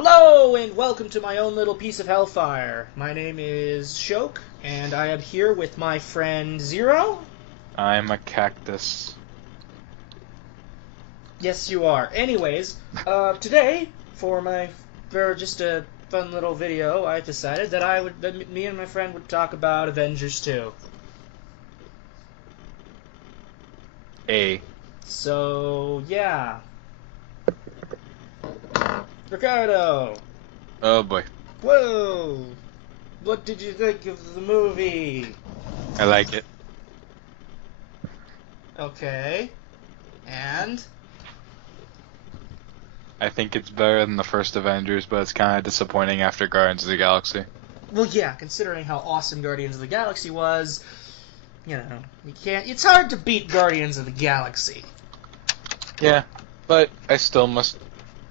Hello, and welcome to my own little piece of hellfire. My name is Shoke, and I am here with my friend Zero. I'm a cactus. Yes, you are. Anyways, today, for just a fun little video, I decided that me and my friend would talk about Avengers 2. So, yeah. Ricardo! Oh boy. Whoa! What did you think of the movie? I like it. Okay. And? I think it's better than the first Avengers, but it's kind of disappointing after Guardians of the Galaxy. Well, yeah, considering how awesome Guardians of the Galaxy was, it's hard to beat Guardians of the Galaxy. Yeah, but I still must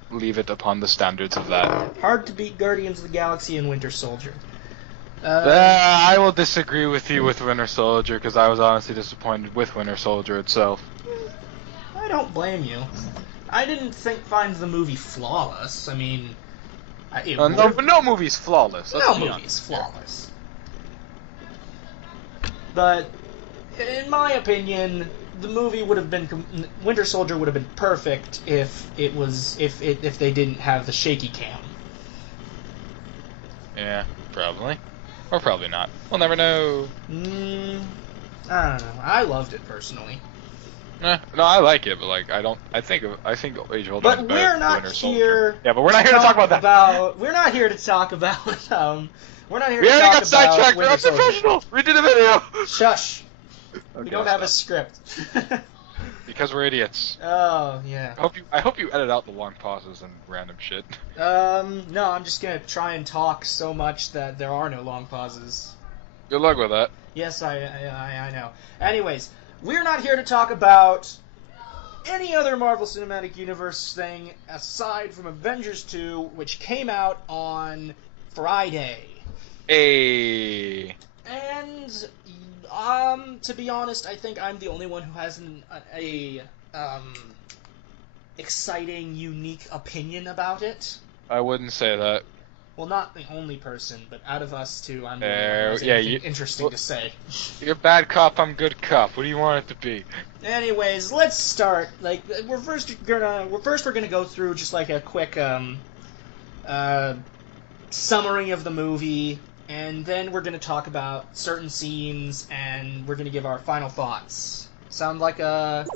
leave it upon the standards of that. Hard to beat Guardians of the Galaxy and Winter Soldier. I will disagree with you with Winter Soldier, because I was honestly disappointed with Winter Soldier itself. I don't blame you. I didn't find the movie flawless. I mean, no movie's flawless. No movie's flawless. But in my opinion, the movie would have been Winter Soldier would have been perfect if they didn't have the shaky cam. Yeah, probably. Or probably not. We'll never know. I don't know. I loved it personally. No, I like it, but like I think Age of Ultron But is better we're than not Winter here. Soldier. Yeah, but we're not here to talk about that. We're not here to talk about. We're not here We to already talk got sidetracked. about We're Winter Soldier. unprofessional. We did a video. Shush. Okay, We don't have a script. Because we're idiots. Oh yeah. I hope you edit out the long pauses and random shit. No, I'm just gonna try and talk so much that there are no long pauses. Good luck with that. Yes, I know. Anyways, we're not here to talk about any other Marvel Cinematic Universe thing aside from Avengers 2, which came out on Friday. Hey. And to be honest, I think I'm the only one who has a exciting, unique opinion about it. I wouldn't say that. Well, not the only person, but out of us two, I'm the only one who has anything interesting to say. You're bad cop, I'm good cop. What do you want it to be? Anyways, let's start. Like, we're gonna go through just like a quick summary of the movie, and then we're gonna talk about certain scenes, and we're gonna give our final thoughts. Sound like a?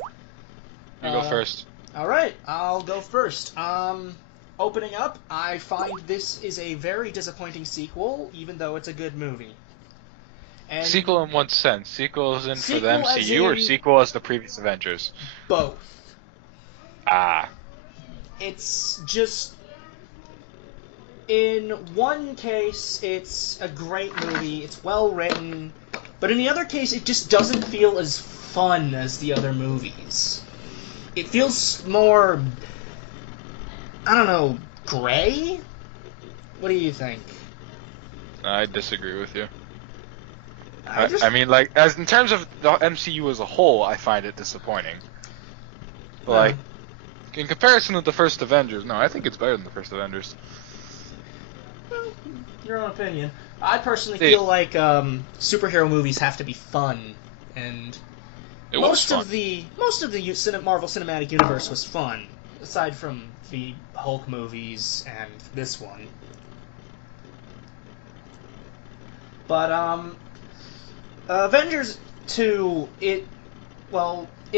You go first. All right, I'll go first. Opening up, I find this is a very disappointing sequel, even though it's a good movie. And Sequel in what sense? Sequel as in for the Sequel as MCU, or in- sequel as the previous Avengers? both. Ah. It's just, in one case, it's a great movie, it's well written, but in the other case, it just doesn't feel as fun as the other movies. It feels more, I don't know, gray? What do you think? I disagree with you. I mean, like, as in terms of the MCU as a whole, I find it disappointing. But, like, in comparison with the first Avengers, no, I think it's better than the first Avengers. Well, your own opinion. I personally feel like superhero movies have to be fun, and most of the Marvel Cinematic Universe was fun, aside from the Hulk movies and this one. But Avengers 2, it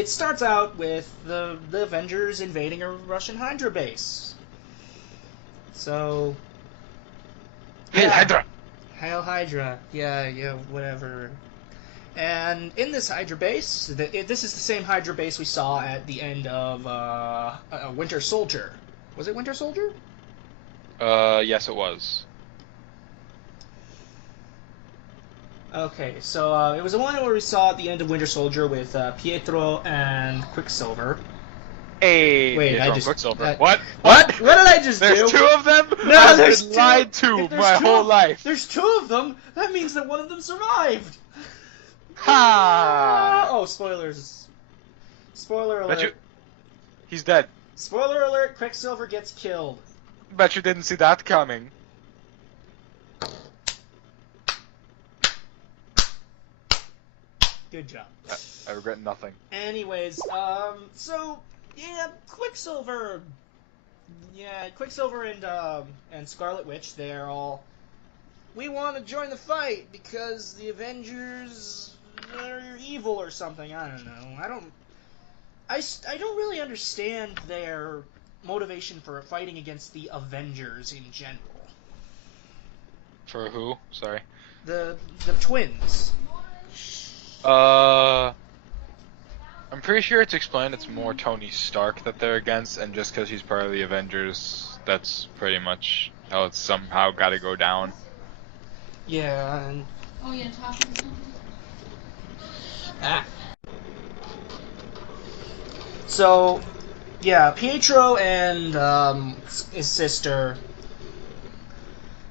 starts out with the Avengers invading a Russian Hydra base. So, Hail Hydra! Hail Hydra. Yeah, whatever. And in this Hydra base, this is the same Hydra base we saw at the end of Winter Soldier. Was it Winter Soldier? Yes it was. Okay, so it was the one where we saw at the end of Winter Soldier with Pietro and Quicksilver. Hey, Wait, Pietro I just... Quicksilver. What? What? What did I just do? There's two of them? No, I've there's been two. lied to my whole life. There's two of them. That means that one of them survived. Ha! Oh, spoilers. Spoiler alert. He's dead. Spoiler alert, Quicksilver gets killed. Bet you didn't see that coming. Good job. I regret nothing. Anyways, so yeah, Quicksilver and Scarlet Witch, they're all, we want to join the fight because the Avengers are evil or something. I don't know. I don't really understand their motivation for fighting against the Avengers in general. For who? Sorry. The twins. I'm pretty sure it's explained it's more Tony Stark that they're against, and just because he's part of the Avengers, that's pretty much how it's somehow got to go down. Yeah. And... Oh, yeah, talking something. So, yeah, Pietro and his sister,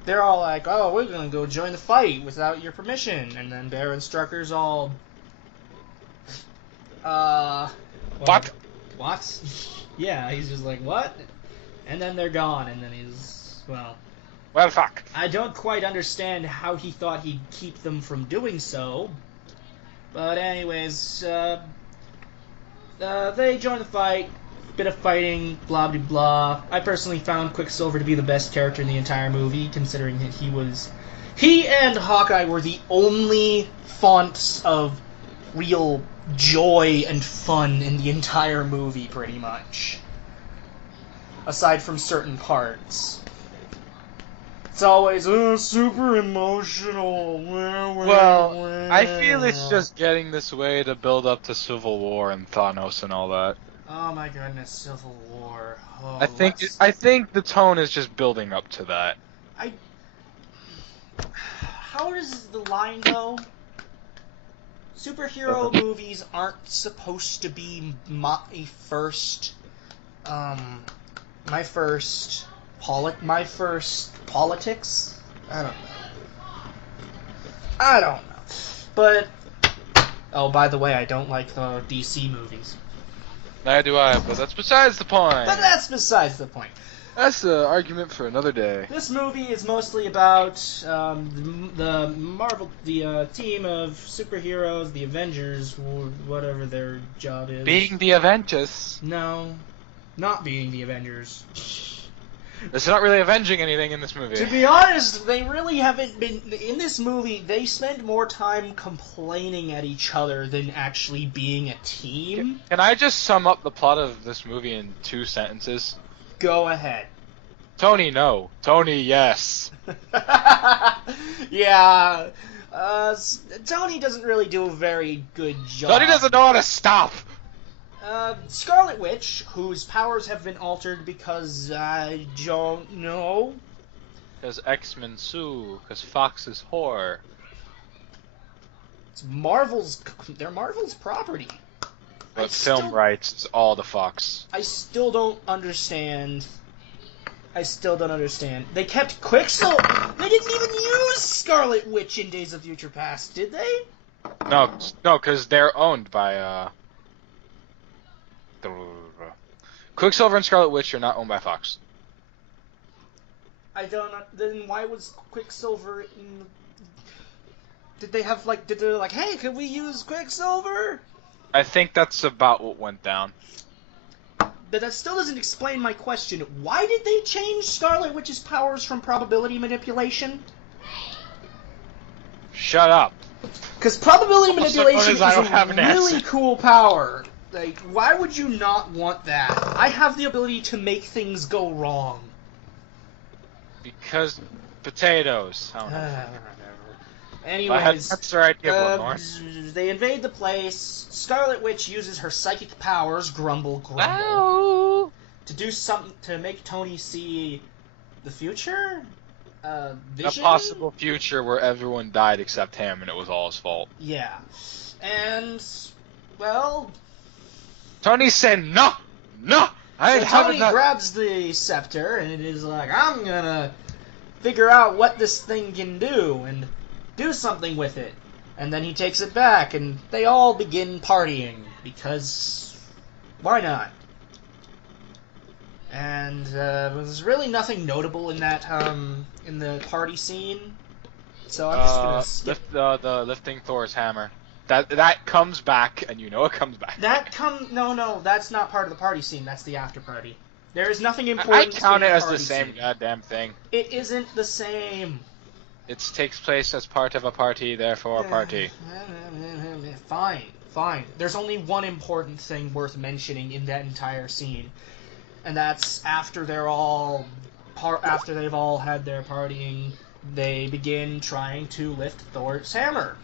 they're all like, oh, we're gonna go join the fight without your permission. And then Baron Strucker's all, What? What? Yeah, he's just like, what? And then they're gone, and then he's, well, Fuck. I don't quite understand how he thought he'd keep them from doing so. But anyways, they join the fight, bit of fighting, blah blah blah. I personally found Quicksilver to be the best character in the entire movie, considering that he and Hawkeye were the only fonts of real joy and fun in the entire movie, pretty much. Aside from certain parts. It's always, super emotional. Well, I feel it's just getting this way to build up to Civil War and Thanos and all that. Oh my goodness, Civil War. Oh, I think the tone is just building up to that. How does the line go? Superhero movies aren't supposed to be my first politics? I don't know. But, oh, by the way, I don't like the DC movies. Neither do I, but that's besides the point. That's an argument for another day. This movie is mostly about the Marvel, the team of superheroes, the Avengers, or whatever their job is. Being the Avengers. No, not being the Avengers. It's not really avenging anything in this movie. To be honest, they really haven't been... In this movie, they spend more time complaining at each other than actually being a team. Can I just sum up the plot of this movie in 2 sentences? Go ahead. Tony, no. Tony, yes. Yeah. Tony doesn't really do a very good job. Tony doesn't know how to stop! Scarlet Witch, whose powers have been altered because I don't know. Because X-Men sue, because Fox is whore. It's they're Marvel's property. But film rights is all the Fox. I still don't understand. They kept Quicksilver. They didn't even use Scarlet Witch in Days of Future Past, did they? No, because they're owned by, Quicksilver and Scarlet Witch are not owned by Fox. I don't know. Then why was Quicksilver in... Did they like, hey, could we use Quicksilver? I think that's about what went down. But that still doesn't explain my question. Why did they change Scarlet Witch's powers from probability manipulation? Shut up. Because probability manipulation is a really cool power. Like, why would you not want that? I have the ability to make things go wrong. Because potatoes. I don't know. Anyways, that's the right idea, they invade the place. Scarlet Witch uses her psychic powers, grumble, Ow. to do something to make Tony see the future. Vision? A possible future where everyone died except him, and it was all his fault. Yeah, and well, Tony said no. Tony grabs the scepter and it is like, I'm gonna figure out what this thing can do and do something with it. And then he takes it back, and they all begin partying, because why not? And there's really nothing notable in that in the party scene. So I'm just gonna skip. The lifting Thor's hammer. That comes back, and you know it comes back. No, that's not part of the party scene. That's the after party. There is nothing important. I count it as the same scene. Goddamn thing. It isn't the same. It takes place as part of a party, therefore a party. Fine. There's only one important thing worth mentioning in that entire scene, and that's after they've all had their partying, they begin trying to lift Thor's hammer.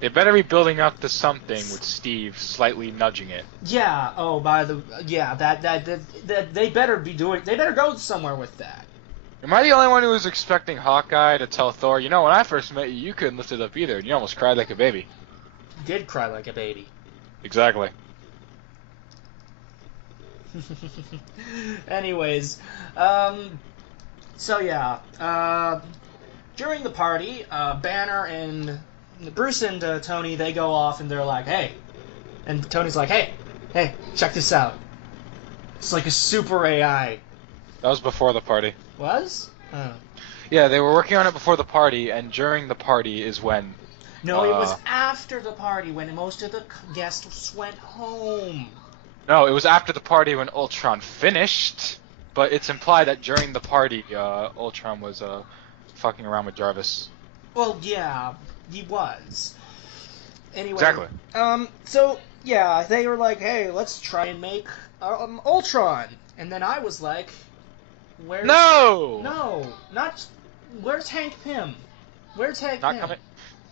They better be building up to something with Steve slightly nudging it. Yeah. Oh, that they better be doing. They better go somewhere with that. Am I the only one who was expecting Hawkeye to tell Thor, you know, when I first met you, you couldn't lift it up either, and you almost cried like a baby? You did cry like a baby. Exactly. Anyways, so yeah, during the party, Banner and Bruce and Tony, they go off and they're like, hey, and Tony's like, hey, check this out. It's like a super AI. That was before the party. Was? Oh. Yeah, they were working on it before the party, and during the party is when... No, it was after the party when most of the guests went home. No, it was after the party when Ultron finished, but it's implied that during the party, Ultron was fucking around with Jarvis. Well, yeah, he was. Anyway. Exactly. So, yeah, they were like, hey, let's try and make Ultron. And then I was like, where's... No, where's Hank Pym? Where's Hank Pym? Coming.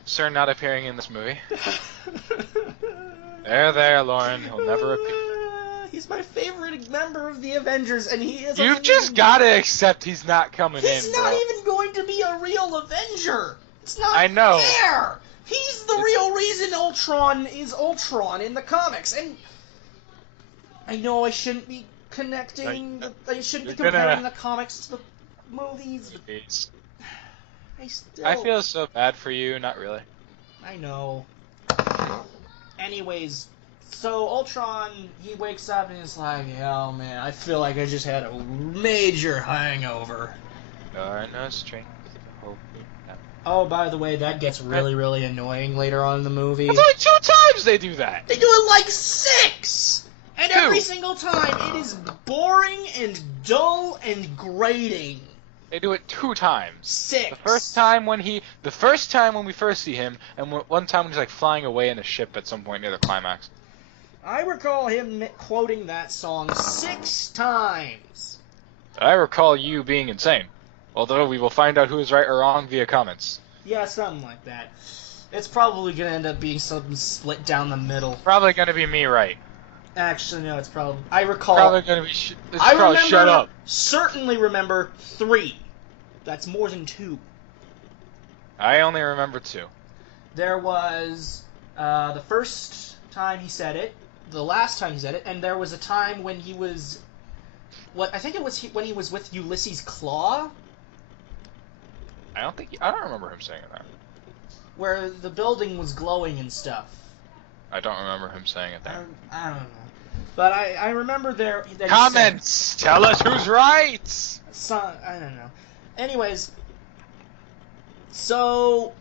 Sir, not appearing in this movie. There, Lauren. He'll never appear. He's my favorite member of the Avengers, and he is... You've just gotta accept he's not coming in, He's not even going to be a real Avenger! It's not I know. fair! He's the real reason Ultron is Ultron in the comics, and... I know I shouldn't be connecting... I shouldn't be comparing the comics to the movies, but... I feel so bad for you, not really. I know. Anyways, so Ultron, he wakes up and is like, oh man, I feel like I just had a major hangover. No strength. Oh, by the way, that gets really, really annoying later on in the movie. It's only 2 times they do that! They do it like 6! And every single time, it is boring and dull and grating. They do it 2 times. 6. The first time when we first see him, and one time when he's like flying away in a ship at some point near the climax. I recall him quoting that song 6 times. I recall you being insane. Although we will find out who is right or wrong via comments. Yeah, something like that. It's probably gonna end up being something split down the middle. Probably gonna be me right. Actually, no, it's probably... I recall... Probably gonna be... shut up. Certainly remember 3. That's more than 2. I only remember 2. There was the first time he said it, the last time he said it, and there was a time when he was... I think it was when he was with Ulysses Claw? I don't remember him saying that. Where the building was glowing and stuff. I don't remember him saying it there. I don't know. But I remember there... Comments! Tell us who's right! I don't know. Anyways, so...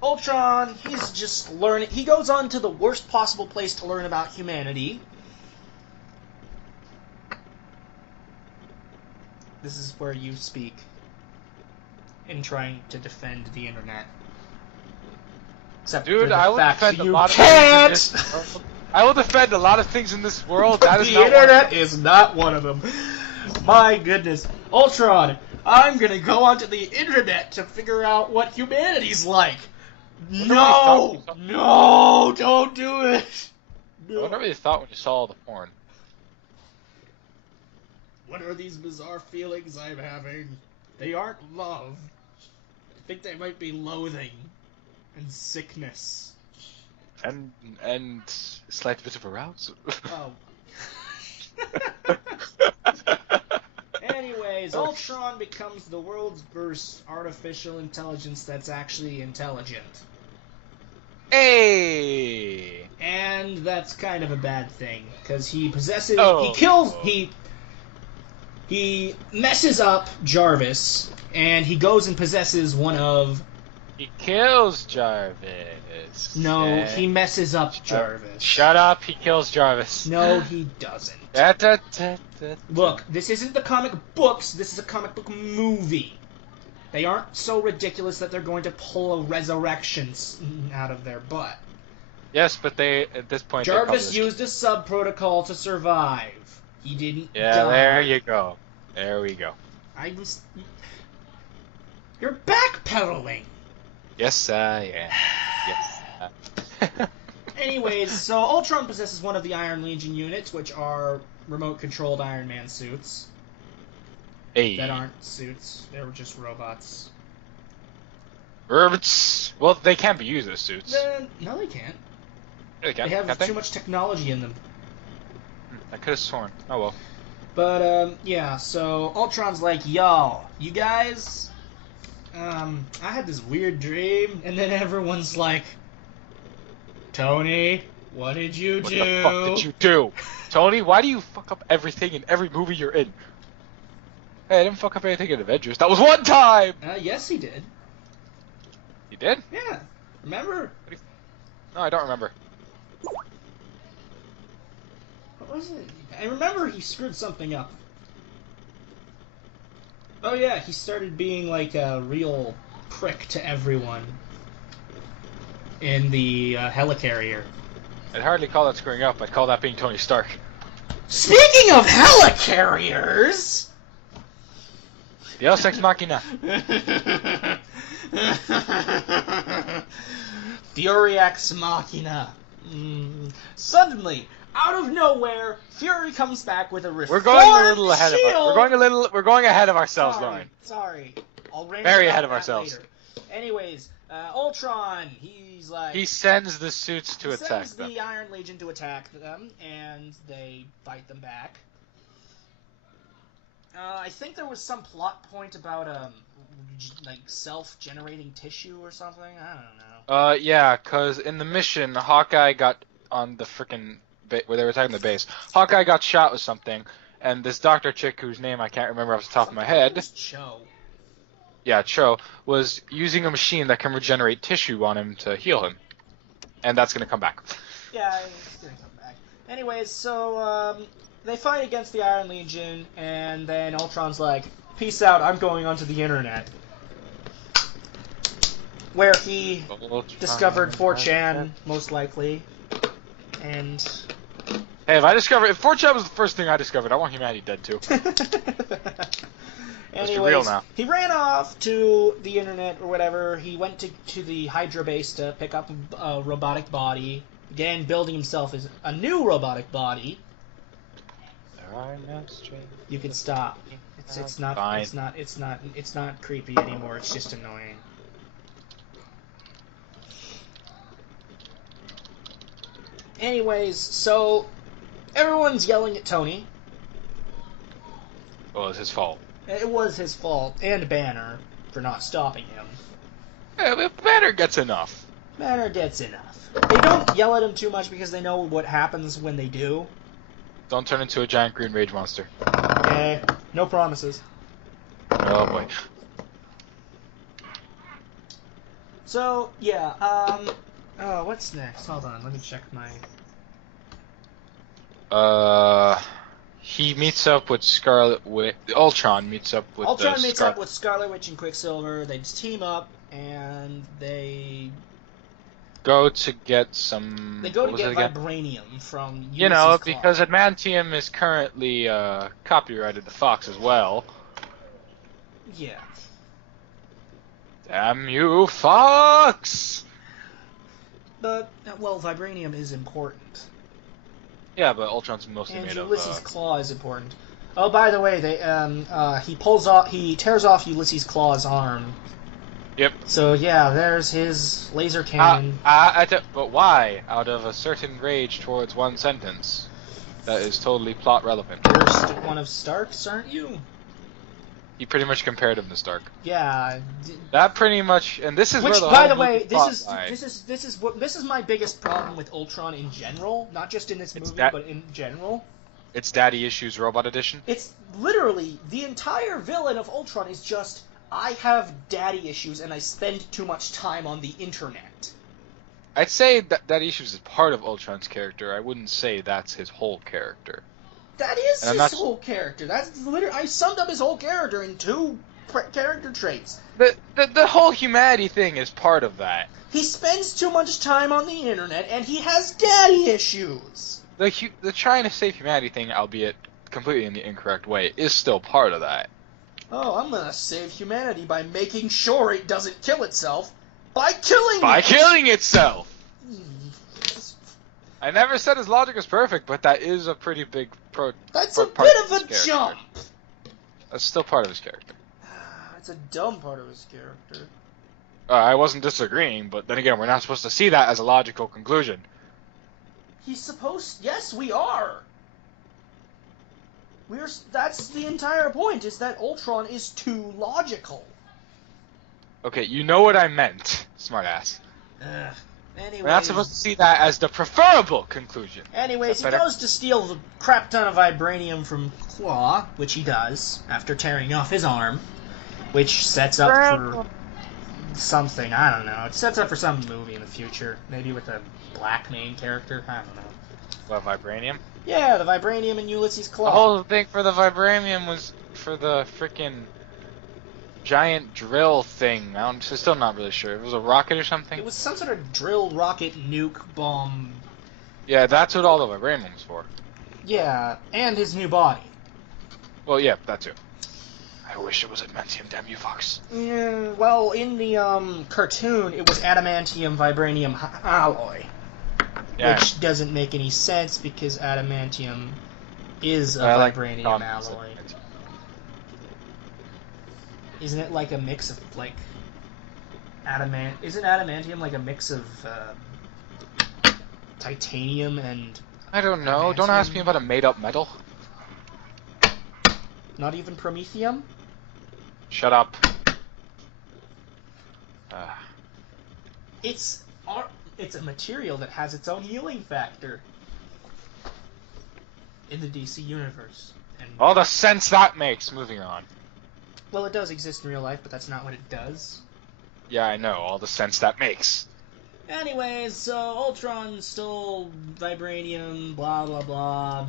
Ultron, he's just learning... He goes on to the worst possible place to learn about humanity. This is where you speak in trying to defend the internet. Except Dude, I will defend a lot of things in this world. I will defend a lot of things in this world. That is the internet is not one of them. My goodness. Ultron, I'm gonna go onto the internet to figure out what humanity's like. No! No! Don't do it! No. I wonder what you thought when you saw all the porn. What are these bizarre feelings I'm having? They aren't love. I think they might be loathing. And sickness. And slight bit of arousal. Oh. Anyways, Ultron becomes the world's first artificial intelligence that's actually intelligent. Hey! And that's kind of a bad thing, because he possesses... Oh. He kills... He messes up Jarvis, and he goes and possesses one of... He kills Jarvis. No, he messes up Jarvis. Shut up, he kills Jarvis. No, he doesn't. Look, this isn't the comic books, this is a comic book movie. They aren't so ridiculous that they're going to pull a resurrection out of their butt. Yes, but they, at this point, Jarvis used a sub-protocol to survive. He didn't die. There you go. There we go. You're backpedaling! Yes, I am. Yes. Anyways, so Ultron possesses one of the Iron Legion units, which are remote-controlled Iron Man suits. Hey. That aren't suits. They were just robots. Robots. Well, they can't be used as suits. No, they can't. They can. They have too much technology in them. I could have sworn. Oh well. But, yeah, so Ultron's like, yo, you guys, I had this weird dream, and then everyone's like, Tony, what did you do? What the fuck did you do? Tony, why do you fuck up everything in every movie you're in? Hey, I didn't fuck up anything in Avengers. That was one time! Yes, he did. He did? Yeah. Remember? No, I don't remember. What was it? I remember he screwed something up. Oh yeah, he started being like a real prick to everyone in the helicarrier. I'd hardly call that screwing up. I'd call that being Tony Stark. Speaking of helicarriers! Deus Ex Machina. Fury Ex Machina. Suddenly, out of nowhere, Fury comes back with a reformed We're going a little ahead of shield. We're going ahead of ourselves, Lauren. Sorry. I'll rant Very about ahead of that ourselves. later. Anyways, Ultron, he's like... He sends the suits to attack sends them. the Iron Legion to attack them, and they fight them back. I think there was some plot point about, like, self-generating tissue or something? I don't know. Yeah, because in the mission, Hawkeye got on the frickin' where they were attacking the base. Hawkeye got shot with something, and this doctor chick, whose name I can't remember off the top of my head. Cho. Yeah, Cho, was using a machine that can regenerate tissue on him to heal him. And that's gonna come back. Yeah, it's gonna come back. Anyways, so, they fight against the Iron Legion, and then Ultron's like, peace out, I'm going onto the internet. Where he discovered 4chan, most likely. And... Hey, if 4chan was the first thing I discovered, I want humanity dead too. Anyways, real now. He ran off to the internet or whatever. He went to the Hydra base to pick up a robotic body. Began building himself as a new robotic body. There are no strings. You can stop. It's not Fine. it's not creepy anymore. It's just annoying. Anyways, so everyone's yelling at Tony. Well, it's his fault. It was his fault, and Banner, for not stopping him. Yeah, but Banner gets enough. Banner gets enough. They don't yell at him too much because they know what happens when they do. Don't turn into a giant green rage monster. Okay, no promises. Oh boy. So, yeah, oh, what's next? Hold on, let me check my... He meets up with Scarlet Witch. Ultron meets up with Ultron meets up with Scarlet Witch and Quicksilver. They just team up, and they... go to get some... They go to get vibranium from Ulysses You know, Claw. because Adamantium is currently, copyrighted to Fox as well. Yeah. Damn you, Fox! But, well, vibranium is important. Yeah, but Ultron's mostly And made Ulysses' of, Claw is important. Oh, by the way, they, he tears off Ulysses' Claw's arm. Yep. So, yeah, there's his laser cannon. But why? Out of a certain rage towards one sentence. That is totally plot relevant. You're one of Stark's, aren't you? He pretty much compared him to Stark. Yeah. That pretty much, and this is Which, where the by whole the way, movie plot this is my biggest problem with Ultron in general, not just in this movie, but in general. It's Daddy Issues Robot Edition. It's literally the entire villain of Ultron is just I have daddy issues and I spend too much time on the internet. I'd say that Daddy Issues is part of Ultron's character. I wouldn't say that's his whole character. That is his whole character. That's literally I summed up his whole character in two character traits. The whole humanity thing is part of that. He spends too much time on the internet and he has daddy issues. The trying to save humanity thing, albeit completely in the incorrect way, is still part of that. Oh, I'm gonna save humanity by making sure it doesn't kill itself by killing itself! I never said his logic is perfect, but that is a pretty big That's a bit of a jump! That's still part of his character. It's a dumb part of his character. I wasn't disagreeing, but then again, we're not supposed to see that as a logical conclusion. He's supposed... Yes, we are! That's the entire point, is that Ultron is too logical. Okay, you know what I meant, smartass. Anyways, we're not supposed to see that as the preferable conclusion. Anyways, he goes to steal the crap ton of vibranium from Claw, which he does, after tearing off his arm, which sets up for something, I don't know. It sets up for some movie in the future, maybe with a black main character, I don't know. What, vibranium? Yeah, the vibranium in Ulysses Claw. The whole thing for the vibranium was for the frickin' giant drill thing. I'm still not really sure. It was a rocket or something? It was some sort of drill, rocket, nuke, bomb. Yeah, that's what all the vibranium was for. Yeah, and his new body. Well, yeah, that too. I wish it was adamantium, damn you, Fox. Yeah, well, in the cartoon, it was adamantium vibranium alloy. Yeah. Which doesn't make any sense because adamantium is a vibranium alloy. Isn't it like a mix of, like, isn't adamantium like a mix of titanium and... I don't know. Adamantium? Don't ask me about a made-up metal. Not even promethium? Shut up. It's a material that has its own healing factor in the DC universe. And all the sense that makes. Moving on. Well, it does exist in real life, but that's not what it does. Yeah, I know. All the sense that makes. Anyways, so Ultron stole vibranium, blah, blah, blah.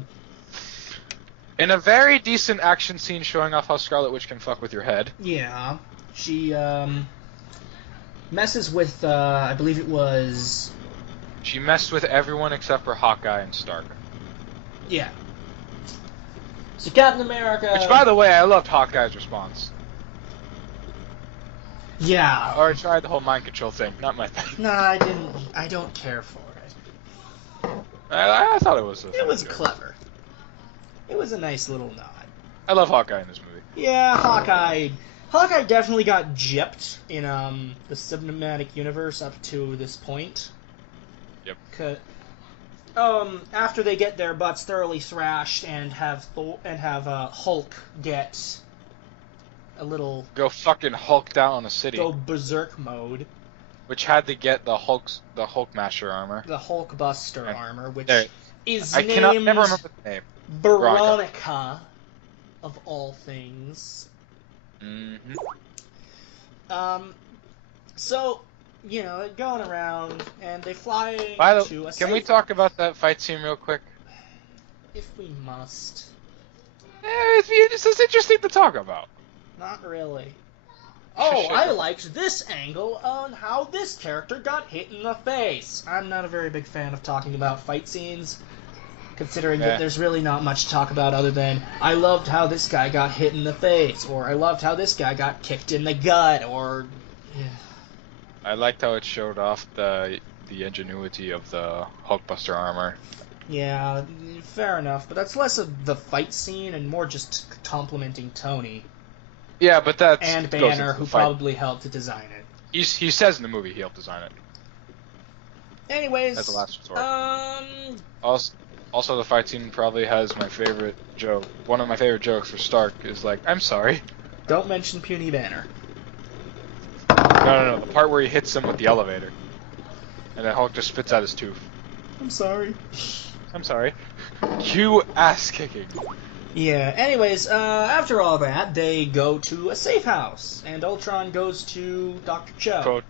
In a very decent action scene showing off how Scarlet Witch can fuck with your head. Yeah. She, messes with, I believe it was... She messed with everyone except for Hawkeye and Stark. Yeah. So Captain America... Which, by the way, I loved Hawkeye's response. Yeah. Or I tried the whole mind control thing. Not my thing. No, I didn't. I don't care for it. I thought it was... It was clever. It was a nice little nod. I love Hawkeye in this movie. Yeah, Hawkeye definitely got gypped in the cinematic universe up to this point. Yep. After they get their butts thoroughly thrashed and have Hulk get a little go fucking Hulk down on a city. Go berserk mode. Which had to get the Hulkmaster armor. The Hulkbuster armor, which is I cannot never remember the name. Veronica, of all things. Mm-hmm. So, you know, they're going around, and they fly to a Can we talk about that fight scene real quick? If we must. It's interesting to talk about. Not really. Oh, I liked this angle on how this character got hit in the face. I'm not a very big fan of talking about fight scenes, considering that there's really not much to talk about other than, I loved how this guy got hit in the face, or I loved how this guy got kicked in the gut, or... I liked how it showed off the ingenuity of the Hulkbuster armor. Yeah, fair enough, but that's less of the fight scene and more just complimenting Tony. Yeah, but that's... And Banner, who probably helped to design it. He says in the movie he helped design it. Anyways... As a last resort. Also, the fight scene probably has my favorite joke. One of my favorite jokes for Stark is like, I'm sorry. Don't mention Puny Banner. No. The part where he hits him with the elevator. And then Hulk just spits out his tooth. I'm sorry. I'm sorry. Cue ass kicking. Yeah, anyways, after all that, they go to a safe house, and Ultron goes to Dr. Cho. Quote,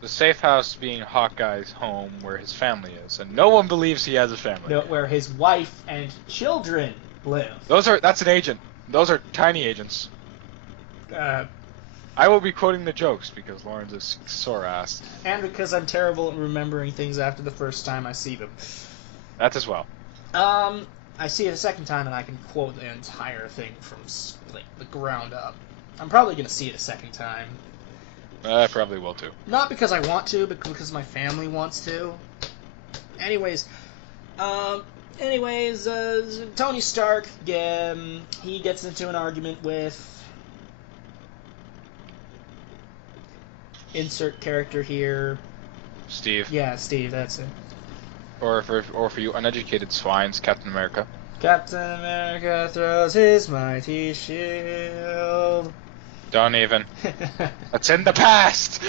the safe house being Hawkeye's home where his family is, and no one believes he has a family. No, where his wife and children live. That's an agent. Those are tiny agents. I will be quoting the jokes because Lawrence is sore-assed. And because I'm terrible at remembering things after the first time I see them. That as well. I see it a second time and I can quote the entire thing from like the ground up. I'm probably going to see it a second time. I probably will too. Not because I want to, but because my family wants to. Anyways, Tony Stark, he gets into an argument with... Insert character here. Steve. Yeah, Steve, that's it. Or for you uneducated swines, Captain America. Captain America throws his mighty shield. Don't even. That's in the past!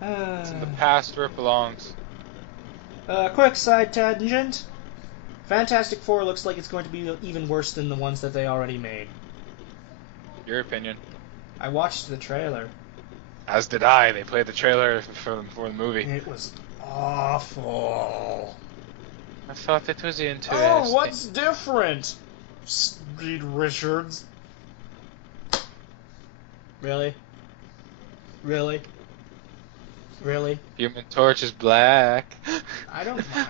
It's in the past where it belongs. Quick side tangent. Fantastic Four looks like it's going to be even worse than the ones that they already made. Your opinion. I watched the trailer. As did I. They played the trailer for the movie. It was awful. I thought it was interesting. Oh, what's different? Reed Richards. Really? Really? Really? Human Torch is black. I don't mind.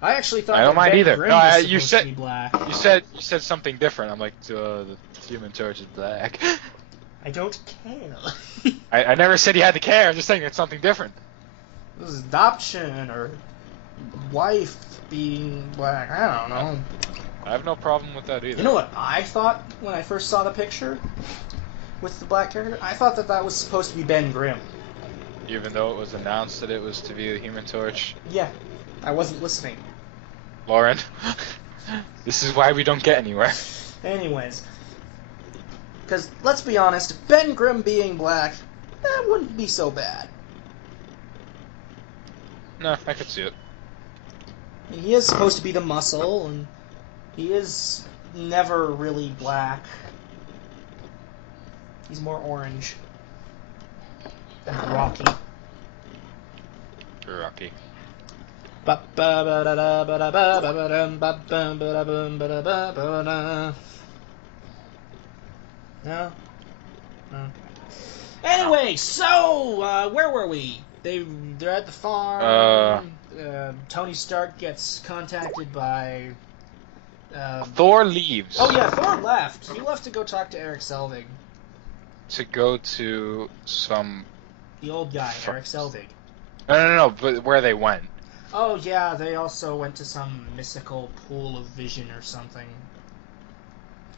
I actually thought I don't mind Ben either. Grimm No, was you supposed said to be black. you said something different. I'm like, the Human Torch is black. I don't care. I never said you had to care. I'm just saying it's something different. This is adoption or wife being black. I don't know. I have no problem with that either. You know what I thought when I first saw the picture with the black character? I thought that was supposed to be Ben Grimm. Even though it was announced that it was to be the Human Torch. Yeah, I wasn't listening. Lauren, this is why we don't get anywhere. Anyways. Because, let's be honest, Ben Grimm being black, that wouldn't be so bad. No, I could see it. He is supposed to be the muscle, and he is never really black. He's more orange. Than Rocky. Rocky. No? Anyway, so, where were we? They're at the farm. Tony Stark gets contacted by... Thor leaves. Oh yeah, Thor left. He left to go talk to Eric Selvig. To go to some... The old guy, Eric Selvig. No, but where they went. Oh yeah, they also went to some mystical pool of vision or something.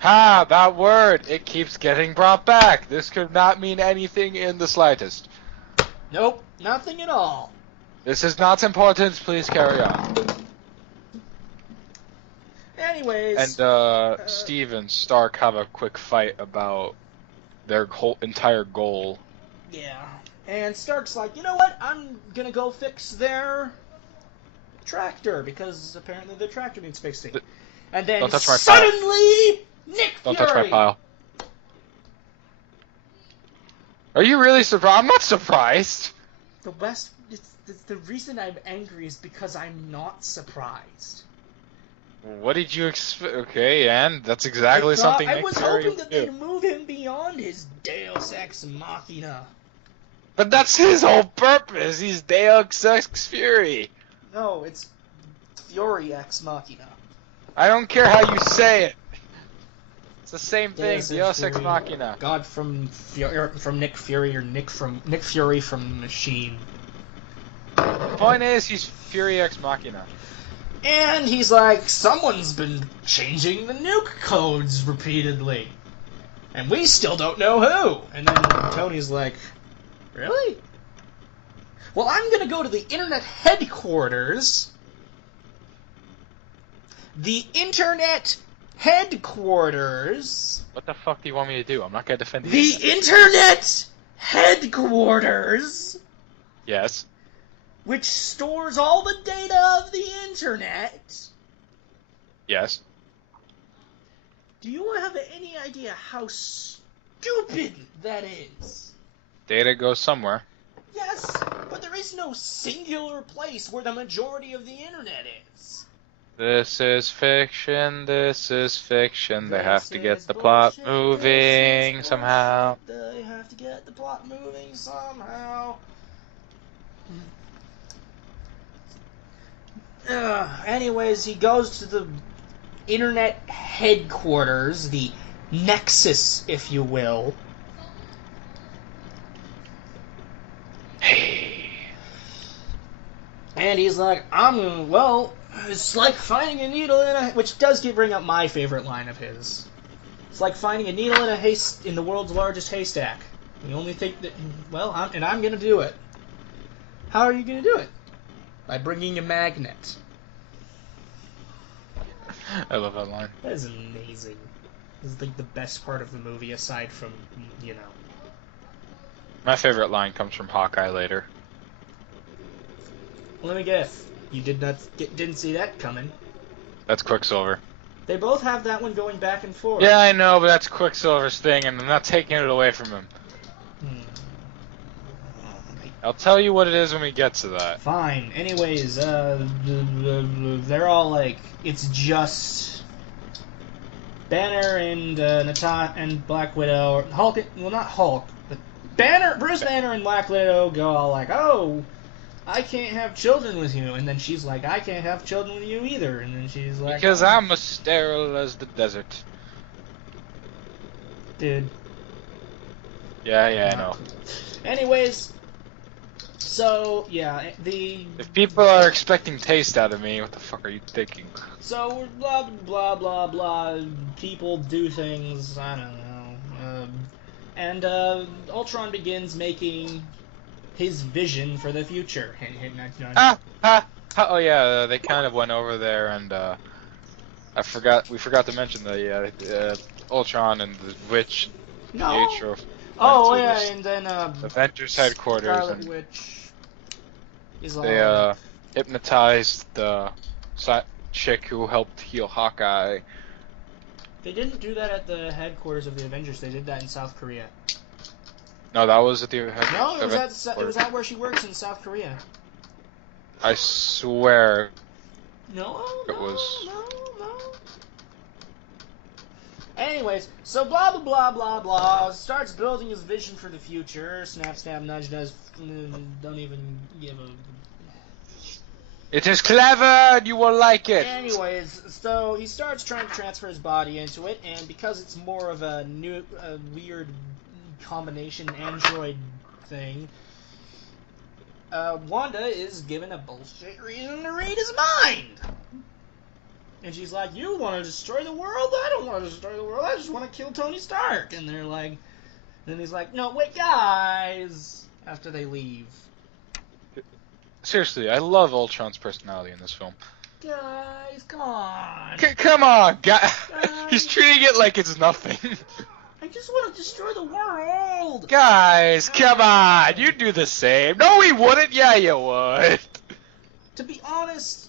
Ha! That word! It keeps getting brought back! This could not mean anything in the slightest. Nope, nothing at all. This is not important, please carry on. Anyways... And, Steve and Stark have a quick fight about their whole entire goal. Yeah. And Stark's like, you know what? I'm gonna go fix their tractor, because apparently their tractor needs fixing. And then suddenly... Nick Fury! Don't touch my pile. Are you really surprised? I'm not surprised. The reason I'm angry is because I'm not surprised. What did you expect? Okay, and that's exactly something I Nick was Fury hoping that would do. they'd move him beyond his Deus Ex Machina. But that's his whole purpose. He's Deus Ex Fury. No, it's Fury Ex Machina. I don't care how you say it. It's the same thing. Deus Deus Ex Machina. God from Nick Fury, or Nick Fury from Machine. The point is, he's Fury Ex Machina. And he's like, someone's been changing the nuke codes repeatedly. And we still don't know who. And then Tony's like, really? Well, I'm gonna go to the internet headquarters. The Internet headquarters. What the fuck do you want me to do? I'm not gonna defend the internet headquarters. Yes. Which stores all the data of the internet. Yes. Do you have any idea how stupid that is? Data goes somewhere. Yes, but there is no singular place where the majority of the internet is. This is fiction, this is fiction. They have to get the plot moving somehow. They have to get the plot moving somehow. Anyways, he goes to the internet headquarters, the nexus, if you will. Hey. And he's like, it's like finding a needle in a... Which does bring up my favorite line of his. It's like finding a needle in the world's largest haystack. The only thing that... I'm gonna do it. How are you gonna do it? By bringing a magnet. I love that line. That is amazing. This is like the best part of the movie, aside from, My favorite line comes from Hawkeye later. Let me guess. You didn't see that coming. That's Quicksilver. They both have that one going back and forth. Yeah, I know, but that's Quicksilver's thing, and I'm not taking it away from him. I'll tell you what it is when we get to that. Fine. Anyways, they're all like, it's just Banner and Black Widow, Hulk. Well, not Hulk, but Bruce Banner and Black Widow go all like, oh, I can't have children with you, and then she's like, I can't have children with you either, and then she's like, because I'm as sterile as the desert. Dude. Yeah, I know. Anyways. So, yeah, If people are expecting taste out of me, what the fuck are you thinking? So, we're blah, blah, blah, blah, people do things, I don't know, and Ultron begins making his vision for the future. Oh yeah, they kind of went over there, and we forgot to mention the Ultron and the Witch, Pietro. Oh yeah, and then Avengers headquarters, Scarlet and Witch is they hypnotized the chick who helped heal Hawkeye. They didn't do that at the headquarters of the Avengers. They did that in South Korea. No, that was at the No, it was at where she works in South Korea. I swear. No. Anyways, so blah blah blah blah blah starts building his vision for the future. Snap, snap, nudge, nudge. Don't even give a. It is clever. You will like it. Anyways, so he starts trying to transfer his body into it, and because it's more of a weird combination android thing, Wanda is given a bullshit reason to read his mind. And she's like, you want to destroy the world? I don't want to destroy the world. I just want to kill Tony Stark. And they're like... Then he's like, no, wait, guys! After they leave. Seriously, I love Ultron's personality in this film. Guys, come on. Come on, guys. He's treating it like it's nothing. I just want to destroy the world. Guys, come on. You'd do the same. No, he wouldn't. Yeah, you would. To be honest...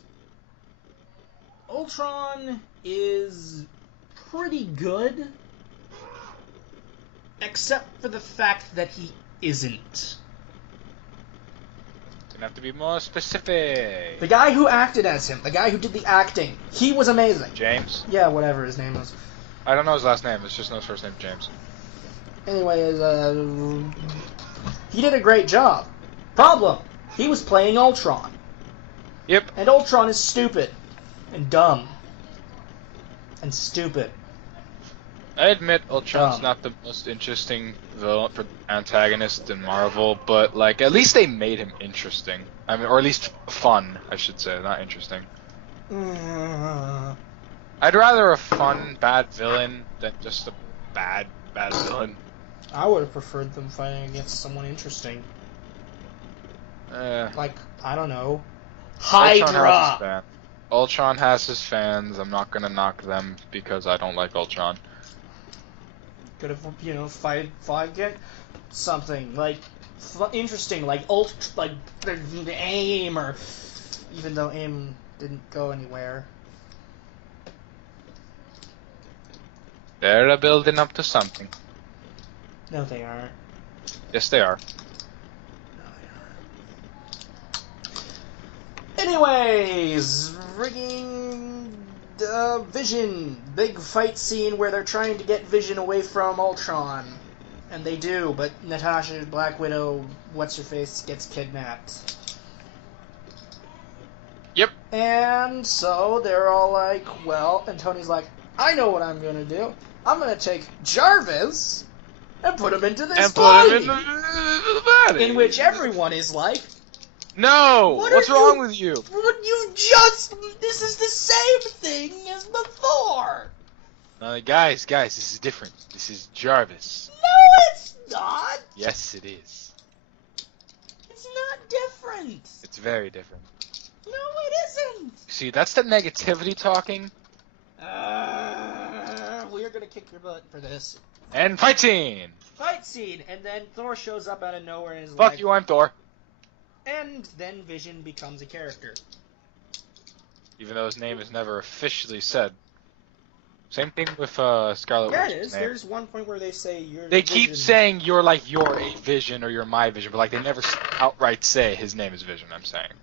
Ultron is pretty good, except for the fact that he isn't. Gonna have to be more specific. The guy who acted as him, the guy who did the acting, he was amazing. James? Yeah, whatever his name was. I don't know his last name, it's just no his first name, James. Anyways, he did a great job. Problem, he was playing Ultron. Yep. And Ultron is stupid. And dumb. And stupid. I admit Ultron's not the most interesting villain for antagonist in Marvel, but like at least they made him interesting. I mean, or at least fun, I should say, not interesting. I'd rather a fun bad villain than just a bad villain. I would have preferred them fighting against someone interesting. Like, I don't know, Hydra. Ultron has his fans. I'm not gonna knock them because I don't like Ultron. Could have, you know, get something like interesting, like AIM, or even though AIM didn't go anywhere. They're building up to something. No, they aren't. Yes, they are. Anyways, rigging Vision. Big fight scene where they're trying to get Vision away from Ultron. And they do, but Natasha, Black Widow, what's-her-face, gets kidnapped. Yep. And so they're all like, well, and Tony's like, I know what I'm gonna do. I'm gonna take Jarvis and put him into this body. Put him in the body. In which everyone is like, no! What's wrong with you? This is the same thing as before! Guys, this is different. This is Jarvis. No, it's not! Yes, it is. It's not different! It's very different. No, it isn't! See, that's the negativity talking. We're gonna kick your butt for this. And fight scene! Fight scene! And then Thor shows up out of nowhere and is Fuck like... you, I'm Thor. And then Vision becomes a character. Even though his name is never officially said. Same thing with Scarlet Witch. Yeah, it is. There's one point where they say you're They Vision. keep saying you're a Vision or you're my Vision, but like they never outright say his name is Vision, I'm saying.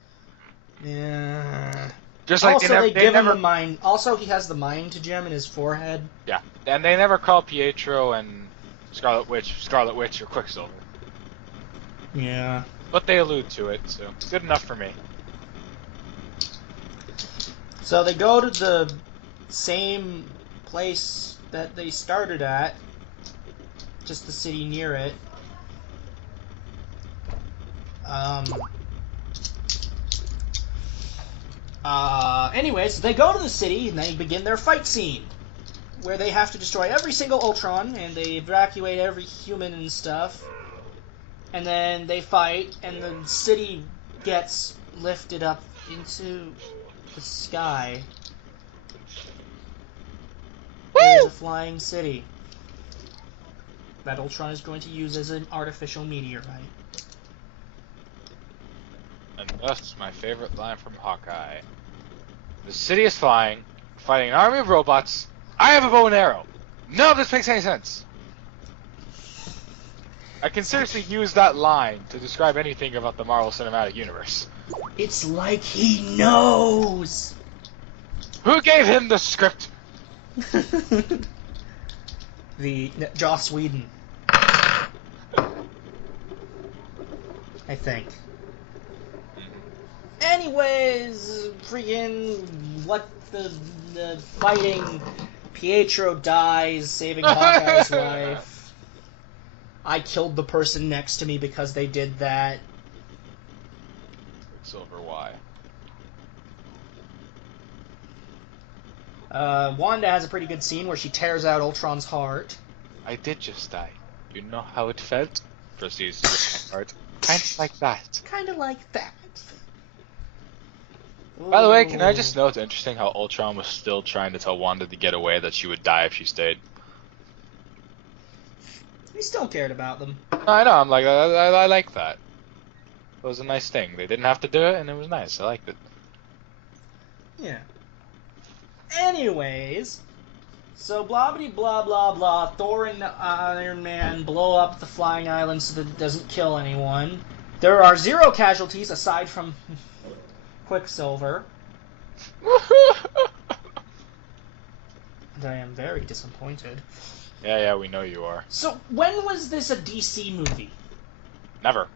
Yeah. Just like also, they give never... him a mind. Also, he has the mind gem in his forehead. Yeah, and they never call Pietro and Scarlet Witch or Quicksilver. Yeah. But they allude to it, so it's good enough for me. So they go to the same place that they started at, just the city near it. Anyways, they go to the city and they begin their fight scene, where they have to destroy every single Ultron and they evacuate every human and stuff. And then they fight, and the city gets lifted up into the sky. There's a flying city that Ultron is going to use as an artificial meteorite. And thus, my favorite line from Hawkeye. The city is flying, fighting an army of robots. I have a bow and arrow. None of this makes any sense. I can seriously use that line to describe anything about the Marvel Cinematic Universe. It's like he knows! Who gave him the script? Joss Whedon. I think. Anyways, freaking the fighting, Pietro dies, saving Hawkeye's life. I killed the person next to me because they did that. Quicksilver, why? Wanda has a pretty good scene where she tears out Ultron's heart. I did just die. You know how it felt? Proceeds to rip my heart. Kind of like that. Kinda like that. By the way, can I just note it's interesting how Ultron was still trying to tell Wanda to get away, that she would die if she stayed. He still cared about them. I know, I'm like, I like that. It was a nice thing. They didn't have to do it, and it was nice. I liked it. Yeah. Anyways, so blah blah blah blah blah. Thor and Iron Man blow up the flying island so that it doesn't kill anyone. There are 0 casualties aside from Quicksilver. And I am very disappointed. Yeah, we know you are. So, when was this a DC movie? Never.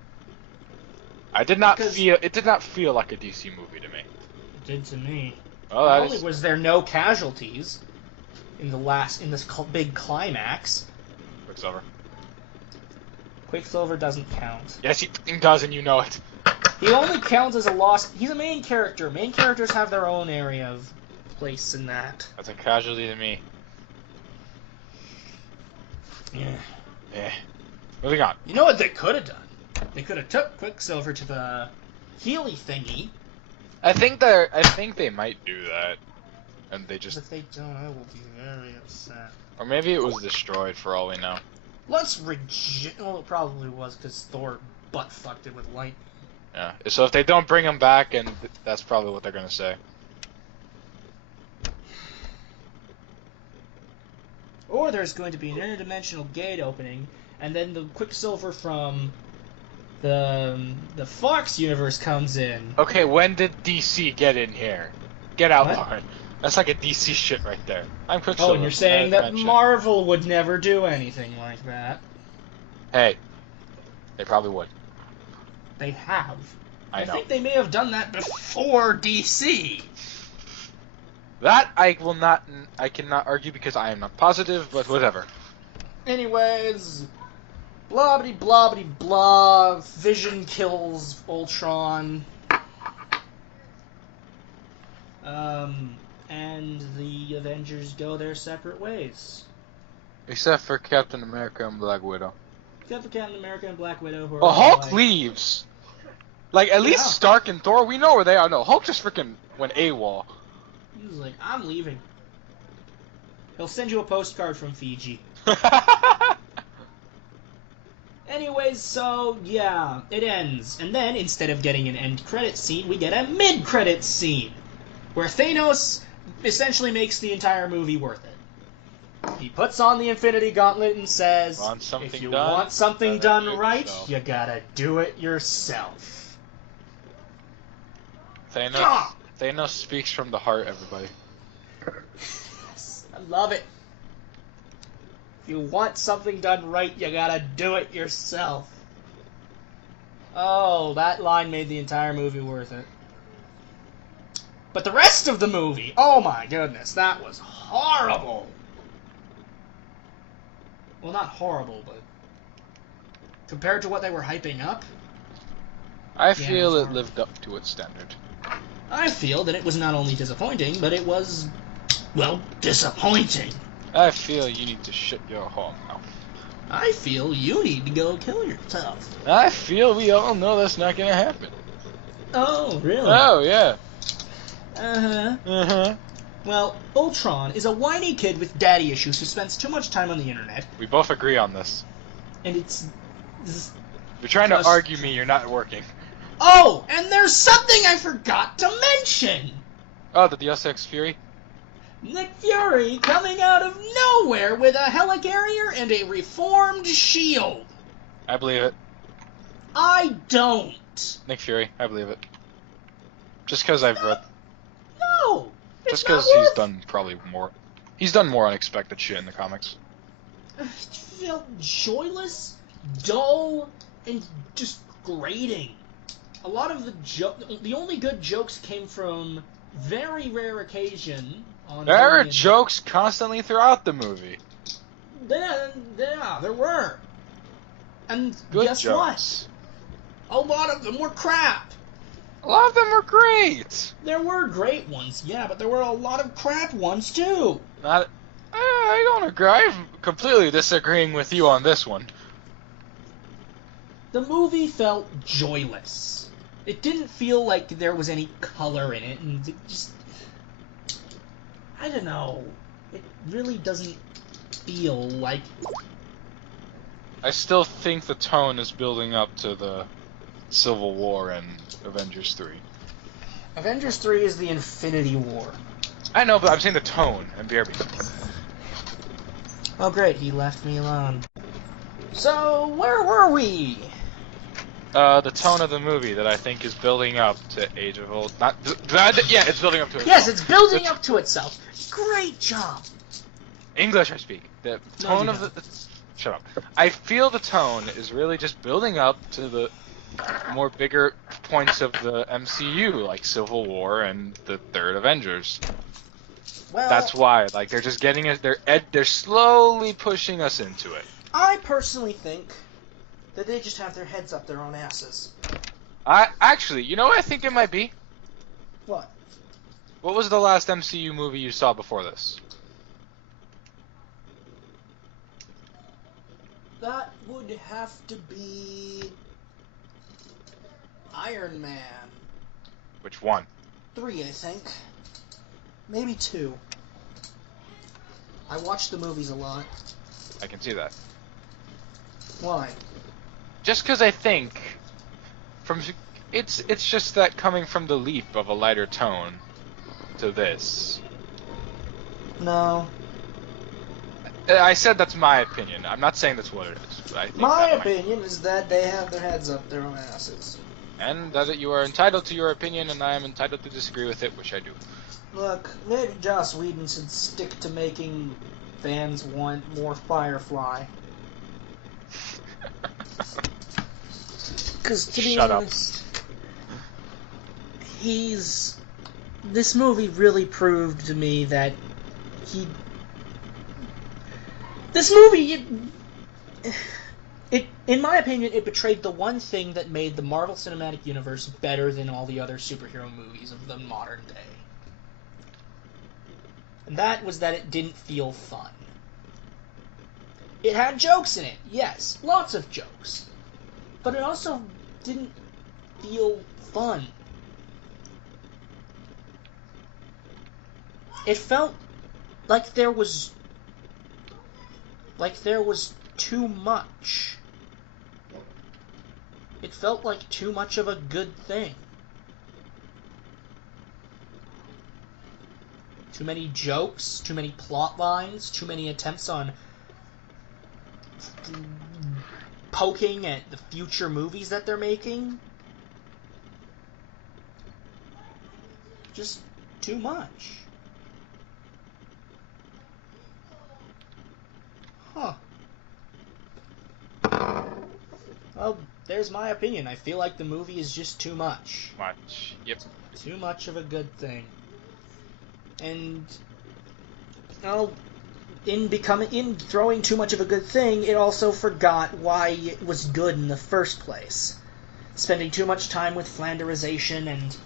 It did not feel like a DC movie to me. It did to me. Oh, Not only was there no casualties in this big climax. Quicksilver doesn't count. Yes, he does, and you know it. He only counts as a lost... He's a main character. Main characters have their own area of place in that. That's a casualty to me. Yeah. Moving on. You know what they could have done? They could have took Quicksilver to the Healy thingy, I think they might do that, and they just. If they don't, I will be very upset. Or maybe it was destroyed for all we know. Let's well, it probably was because Thor butt fucked it with lightning. Yeah. So if they don't bring him back, and that's probably what they're gonna say. Or there's going to be an interdimensional gate opening, and then the Quicksilver from the Fox universe comes in. Okay, when did DC get in here? Get out, What? Lauren. That's like a DC shit right there. I'm Quicksilver. Oh, and you're saying that Marvel would never do anything like that? Hey, they probably would. They have. I know. think they may have done that before DC. That I cannot argue because I am not positive, but whatever. Anyways, blobbity blobbity blah. Vision kills Ultron. And the Avengers go their separate ways. Except for Captain America and Black Widow. Except for Captain America and Black Widow, who are Well, Hulk like, leaves. Like, at least Stark and Thor, we know where they are. No, Hulk just freaking went AWOL. He was like, I'm leaving. He'll send you a postcard from Fiji. Anyways, so, yeah, it ends. And then, instead of getting an end credit scene, we get a mid-credit scene. Where Thanos essentially makes the entire movie worth it. He puts on the Infinity Gauntlet and says, if you want something done right, you gotta do it yourself. Thanos speaks from the heart, everybody. I love it. If you want something done right, you gotta do it yourself. Oh, that line made the entire movie worth it. But the rest of the movie, oh my goodness, that was horrible. Well, not horrible, but compared to what they were hyping up, I feel it lived up to its standard. I feel that it was not only disappointing, but it was, well, disappointing. I feel you need to shut your whole mouth. I feel you need to go kill yourself. I feel we all know that's not gonna happen. Oh, really? Oh, yeah. Uh-huh. Uh-huh. Well, Ultron is a whiny kid with daddy issues who spends too much time on the internet. We both agree on this. And it's... You're trying to argue me, you're not working. Oh, and there's something I forgot to mention! Oh, the Deus Ex Fury? Nick Fury coming out of nowhere with a helicarrier and a reformed shield. I believe it. I don't. Nick Fury, I believe it. Just because I've read... No! Just because he's done probably more... He's done more unexpected shit in the comics. It felt joyless, dull, and just grating. A lot of the only good jokes came from very rare occasion. There are jokes constantly throughout the movie. Yeah, there were. And good guess jokes. what? A lot of them were crap. A lot of them were great. There were great ones, yeah, but there were a lot of crap ones too. I don't agree. I'm completely disagreeing with you on this one. The movie felt joyless. It didn't feel like there was any color in it, and it just... I don't know. It really doesn't feel like... I still think the tone is building up to the Civil War and Avengers 3. Avengers 3 is the Infinity War. I know, but I'm saying the tone and BRB. Oh great, he left me alone. So, where were we? The tone of the movie that I think is building up to Age of Ultron. Yeah, it's building up to itself. Yes, it's building up to itself. Great job. English I speak. The tone of the... Shut up. I feel the tone is really just building up to the more bigger points of the MCU, like Civil War and the third Avengers. Well, that's why, like, they're just getting us. They're slowly pushing us into it. I personally think that they just have their heads up their own asses. Actually, you know what I think it might be? What? What was the last MCU movie you saw before this? That would have to be Iron Man. Which one? 3, I think. Maybe 2. I watch the movies a lot. I can see that. Why? Just because I think it's just that coming from the leap of a lighter tone to this. No. I said that's my opinion. I'm not saying that's what it is. But I think my opinion is that they have their heads up their own asses. And that you are entitled to your opinion, and I am entitled to disagree with it, which I do. Look, maybe Joss Whedon should stick to making fans want more Firefly. Because to be honest, this movie really proved to me that this movie, in my opinion, it betrayed the one thing that made the Marvel Cinematic Universe better than all the other superhero movies of the modern day. And that was that it didn't feel fun. It had jokes in it, yes, lots of jokes. But it also didn't feel fun. It felt like there was too much. It felt like too much of a good thing. Too many jokes, too many plot lines, too many attempts on poking at the future movies that they're making. Just too much. Huh. Well, there's my opinion. I feel like the movie is just too much. Yep. Too much of a good thing. And, well, in throwing too much of a good thing, it also forgot why it was good in the first place. Spending too much time with Flanderization and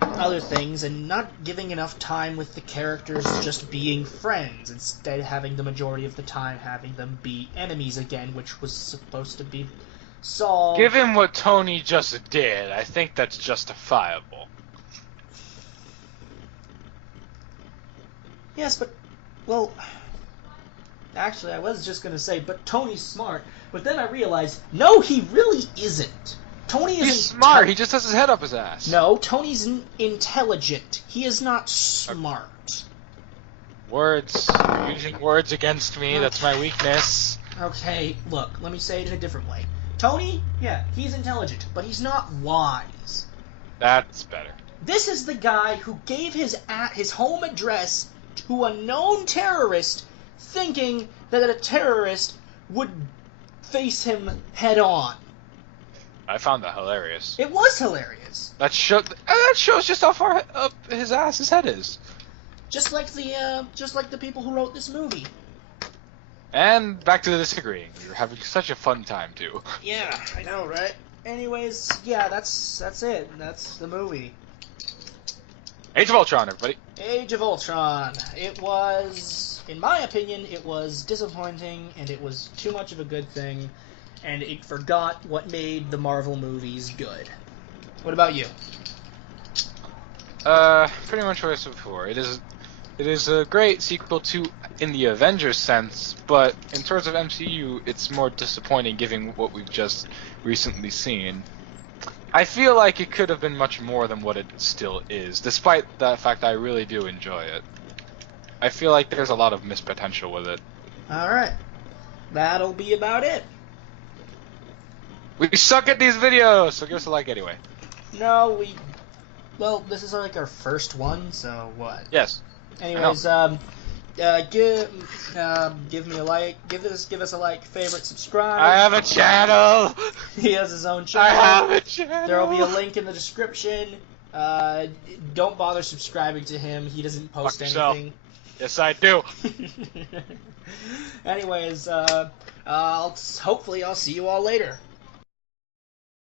other things, and not giving enough time with the characters just being friends, instead having the majority of the time having them be enemies again, which was supposed to be solved. Given what Tony just did, I think that's justifiable. Yes, but, well, actually, I was just going to say, but Tony's smart, but then I realized, no, he really isn't. Tony isn't... He's smart, he just has his head up his ass. No, Tony's intelligent. He is not smart. Words. You're using words against me, that's my weakness. Okay, look, let me say it in a different way. Tony, yeah, he's intelligent, but he's not wise. That's better. This is the guy who gave his home address to a known terrorist, thinking that a terrorist would face him head on. I found that hilarious. It was hilarious. That shows just how far up his head is. Just like the people who wrote this movie. And back to the disagreeing. You're having such a fun time too. Yeah, I know, right? Anyways, yeah, that's it. That's the movie. Age of Ultron, everybody. Age of Ultron. It was, in my opinion, it was disappointing, and it was too much of a good thing, and it forgot what made the Marvel movies good. What about you? Pretty much what I said before. It is a great sequel to in the Avengers sense, but in terms of MCU, it's more disappointing given what we've just recently seen. I feel like it could have been much more than what it still is, despite the fact I really do enjoy it. I feel like there's a lot of missed potential with it. Alright. That'll be about it. We suck at these videos, so give us a like anyway. No, well, this is like our first one, so what? Yes. Anyways, give me a like, give us a like, favorite, subscribe. I have a channel! He has his own channel. I have a channel! There will be a link in the description. Don't bother subscribing to him, he doesn't post anything. Yes, I do. Anyways, hopefully I'll see you all later.